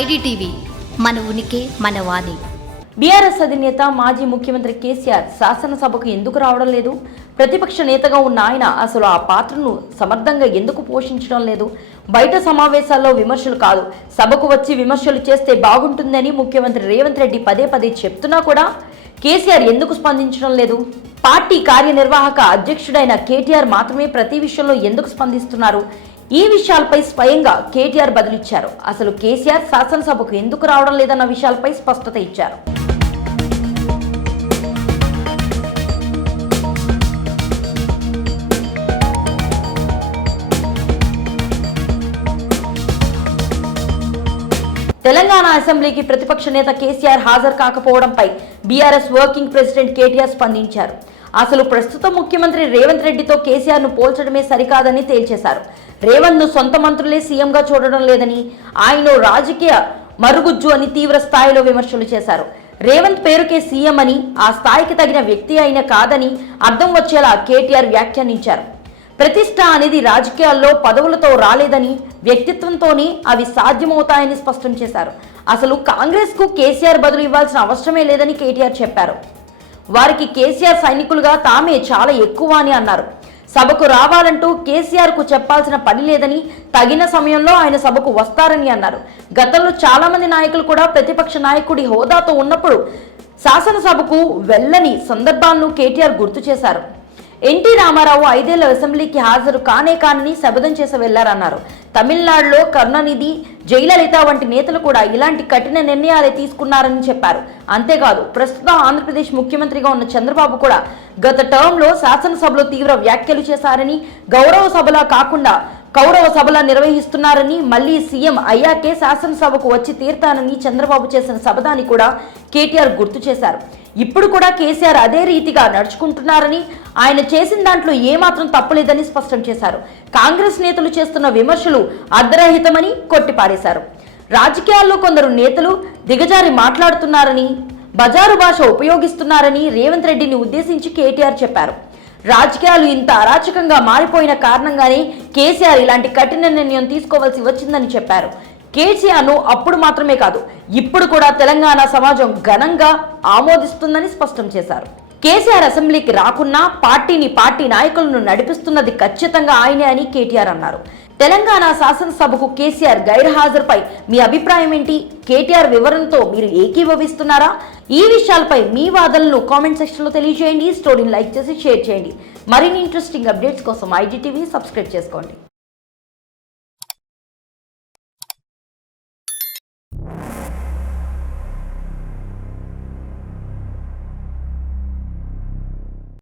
IDTV మన ఉనికి మన వాణి. బీఆర్ఎస్ అధినేత మాజీ ముఖ్యమంత్రి కేసీఆర్ శాసనసభకు ఎందుకు రావడం లేదు? ప్రతిపక్ష నేతగా ఉన్న ఆయన అసలు ఆ పాత్రను సమర్థంగా ఎందుకు పోషించడం లేదు? బయట సమావేశాల్లో విమర్శలు కాదు. సభకు వచ్చి విమర్శలు చేస్తే బాగుంటుందని ముఖ్యమంత్రి రేవంత్ రెడ్డి పదే పదే చెప్తున్నా కూడా కేసీఆర్ ఎందుకు స్పందించడం లేదు? పార్టీ కార్యనిర్వాహక అధ్యక్షుడైన కేటీఆర్ మాత్రమే ప్రతి విషయంలో ఎందుకు స్పందిస్తున్నారు? ఈ విషయాలపై స్వయంగా కేటీఆర్ బదులిచ్చారు. అసలు కేసీఆర్ శాసనసభకు ఎందుకు రావడం లేదన్న విషయాలపై స్పష్టత ఇచ్చారు. తెలంగాణ అసెంబ్లీకి ప్రతిపక్ష నేత కేసీఆర్ హాజరు కాకపోవడంపై బీఆర్ఎస్ వర్కింగ్ ప్రెసిడెంట్ కేటీఆర్ స్పందించారు. అసలు ప్రస్తుత ముఖ్యమంత్రి రేవంత్ రెడ్డితో కేసీఆర్ను పోల్చడమే సరికాదని తేల్చేశారు. రేవంత్ను సొంత మంత్రులే సీఎంగా చూడడం లేదని ఆయన రాజకీయ మరుగుజ్జు అని తీవ్ర స్థాయిలో విమర్శలు చేశారు. రేవంత్ పేరుకే సీఎం అని ఆ స్థాయికి తగిన వ్యక్తి అయిన కాదని అర్థం వచ్చేలా కేటీఆర్ వ్యాఖ్యానించారు. ప్రతిష్ట అనేది రాజకీయాల్లో పదవులతో రాలేదని వ్యక్తిత్వంతోనే అవి సాధ్యమవుతాయని స్పష్టం చేశారు. అసలు కాంగ్రెస్కు కేసీఆర్ బదులు ఇవ్వాల్సిన అవసరమే లేదని కేటీఆర్ చెప్పారు. వారికి కేసీఆర్ సైనికులుగా తామే చాలా ఎక్కువ అని అన్నారు. సభకు రావాలంటూ కేసీఆర్కు చెప్పాల్సిన పని లేదని తగిన సమయంలో ఆయన సభకు వస్తారని అన్నారు. గతంలో చాలామంది నాయకులు కూడా ప్రతిపక్ష నాయకుడి హోదాతో ఉన్నప్పుడు శాసనసభకు వెళ్ళని సందర్భాలను కేటీఆర్ గుర్తు చేశారు. ఎన్టీ రామారావు ఐదేళ్ళ అసెంబ్లీకి హాజరు కానే కానని శబదం చేసి వెళ్ళారన్నారు. తమిళనాడులో కరుణానిధి జయలలిత వంటి నేతలు కూడా ఇలాంటి కఠిన నిర్ణయాలే తీసుకున్నారని చెప్పారు. అంతేకాదు ప్రస్తుతం ఆంధ్రప్రదేశ్ ముఖ్యమంత్రిగా ఉన్న చంద్రబాబు కూడా గత టర్మ్లో శాసనసభలో తీవ్ర వ్యాఖ్యలు చేశారని గౌరవ సభలా కాకుండా కౌరవ సభల నిర్వహిస్తున్నారని మళ్ళీ సీఎం అయ్యాకే శాసనసభకు వచ్చి తీర్తానని చంద్రబాబు చేసిన శబదాన్ని కూడా కేటీఆర్ గుర్తు చేశారు. ఇప్పుడు కూడా కేసీఆర్ అదే రీతిగా నడుచుకుంటున్నారని ఆయన చేసిన దాంట్లో ఏమాత్రం తప్పులేదని స్పష్టం చేశారు. కాంగ్రెస్ నేతలు చేస్తున్న విమర్శలు అర్ధరహితమని కొట్టిపారేశారు. రాజకీయాల్లో కొందరు నేతలు దిగజారి మాట్లాడుతున్నారని బజారు భాష ఉపయోగిస్తున్నారని రేవంత్ రెడ్డిని ఉద్దేశించి కేటీఆర్ చెప్పారు. రాజకీయాలు ఇంత అరాచకంగా మారిపోయిన కారణంగానే కేసీఆర్ ఇలాంటి కఠిన నిర్ణయం తీసుకోవాల్సి వచ్చిందని చెప్పారు. కేసీఆర్ను అప్పుడు మాత్రమే కాదు ఇప్పుడు కూడా తెలంగాణ సమాజం ఘనంగా ఆమోదిస్తుందని స్పష్టం చేశారు. కేసీఆర్ అసెంబ్లీకి రాకున్నా పార్టీని పార్టీ నాయకులను నడిపిస్తున్నది ఖచ్చితంగా ఆయనే అని కేటీఆర్ అన్నారు. తెలంగాణ శాసనసభకు కేసీఆర్ గైర్హాజరుపై మీ అభిప్రాయం ఏంటి? కేటీఆర్ వివరణతో మీరు ఏకీభవిస్తున్నారా? ఈ విషయాలపై మీ వాదనలు కామెంట్ సెక్షన్లో తెలియజేయండి. స్టోరీని లైక్ చేసి షేర్ చేయండి. మరిన్ని ఇంట్రెస్టింగ్ అప్డేట్స్ కోసం ఐజీటీవీ సబ్స్క్రైబ్ చేసుకోండి.